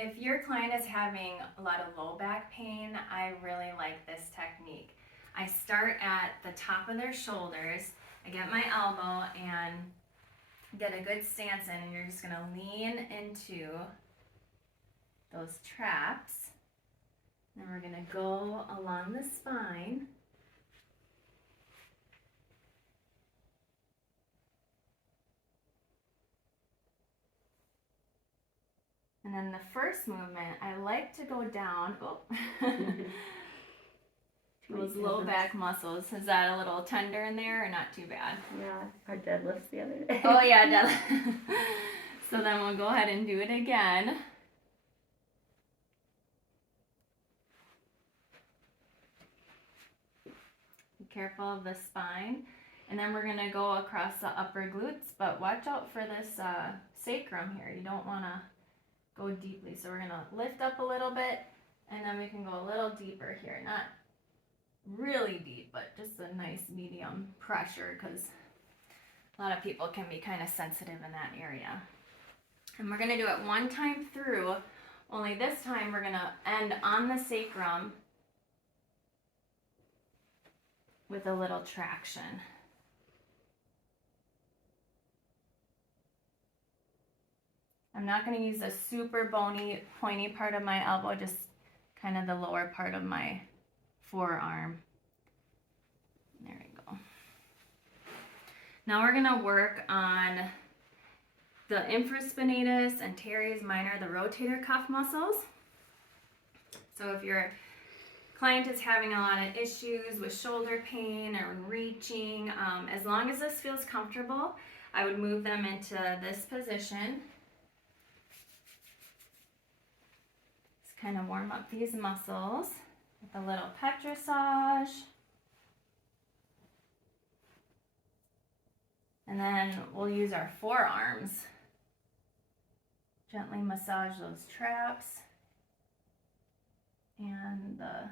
If your client is having a lot of low back pain, I really like this technique. I start at the top of their shoulders, I get my elbow and get a good stance in, and you're just gonna lean into those traps. Then we're gonna go along the spine. And then the first movement, I like to go down. Oh. Those low back muscles. Is that a little tender in there or not too bad? Yeah, our deadlifts the other day. Oh yeah, deadlift. So then we'll go ahead and do it again. Be careful of the spine. And then we're gonna go across the upper glutes, but watch out for this sacrum here. You don't wanna go deeply. So we're gonna lift up a little bit, and then we can go a little deeper here. Not really deep, but just a nice medium pressure, because a lot of people can be kind of sensitive in that area. And we're gonna do it one time through, only this time we're gonna end on the sacrum with a little traction. I'm not going to use a super bony, pointy part of my elbow, just kind of the lower part of my forearm. There we go. Now we're going to work on the infraspinatus and teres minor, the rotator cuff muscles. So if your client is having a lot of issues with shoulder pain or reaching, as long as this feels comfortable, I would move them into this position. Kind of warm up these muscles with a little petrissage. And then we'll use our forearms. Gently massage those traps and the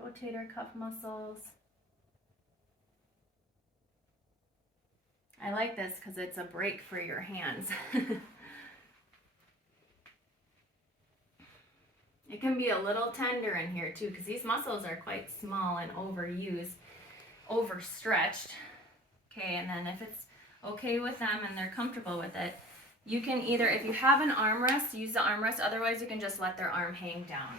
rotator cuff muscles. I like this because it's a break for your hands. It can be a little tender in here too, because these muscles are quite small and overused, overstretched. Okay, and then if it's okay with them and they're comfortable with it, you can either, if you have an armrest, use the armrest. Otherwise, you can just let their arm hang down.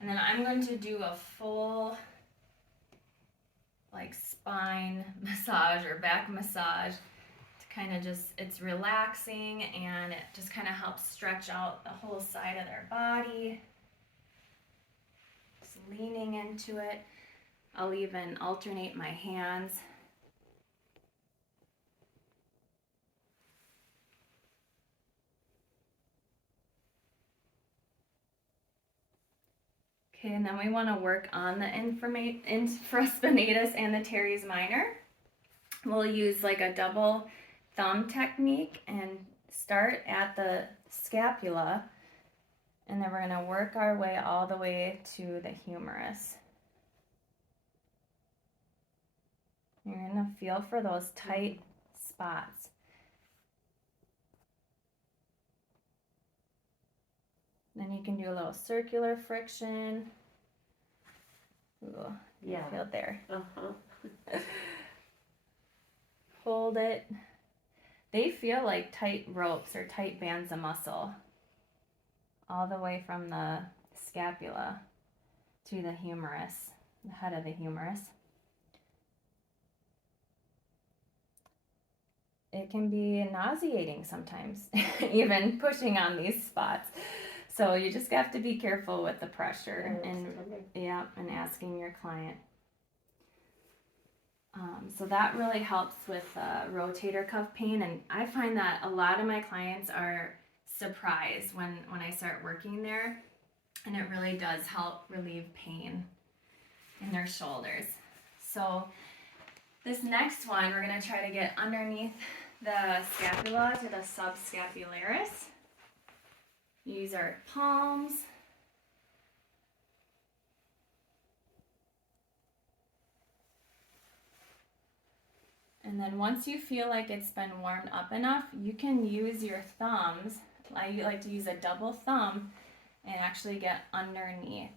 And then I'm going to do a full like spine massage or back massage. Kind of just, it's relaxing and it just kind of helps stretch out the whole side of their body. Just leaning into it. I'll even alternate my hands. Okay, and then we want to work on the infraspinatus and the teres minor. We'll use like a double thumb technique and start at the scapula, and then we're going to work our way all the way to the humerus. You're going to feel for those tight spots. Then you can do a little circular friction. Ooh, yeah, feel it there. Hold it. They feel like tight ropes or tight bands of muscle all the way from the scapula to the humerus, the head of the humerus. It can be nauseating sometimes, even pushing on these spots. So you just have to be careful with the pressure and asking your client. So that really helps with rotator cuff pain, and I find that a lot of my clients are surprised when I start working there, and it really does help relieve pain in their shoulders. So this next one, we're going to try to get underneath the scapula to the subscapularis. Use our palms. And then once you feel like it's been warmed up enough, you can use your thumbs I like to use a double thumb and actually get underneath.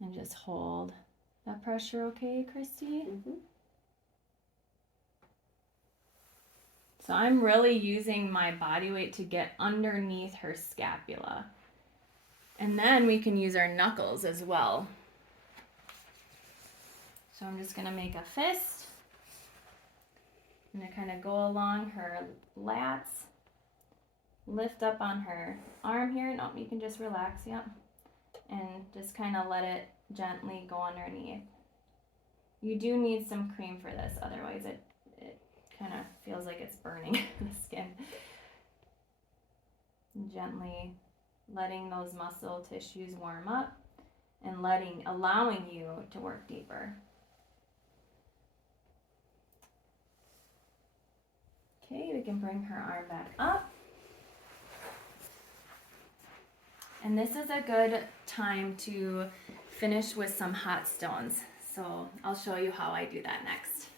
And just hold that pressure, okay, Christy? Mm-hmm. So I'm really using my body weight to get underneath her scapula. And then we can use our knuckles as well. So I'm just gonna make a fist. I'm gonna kind of go along her lats, lift up on her arm here. No, you can just relax, yep. And just kind of let it gently go underneath. You do need some cream for this, otherwise it kind of feels like it's burning the skin. Gently letting those muscle tissues warm up and allowing you to work deeper. Okay, we can bring her arm back up. And this is a good time to finish with some hot stones. So I'll show you how I do that next.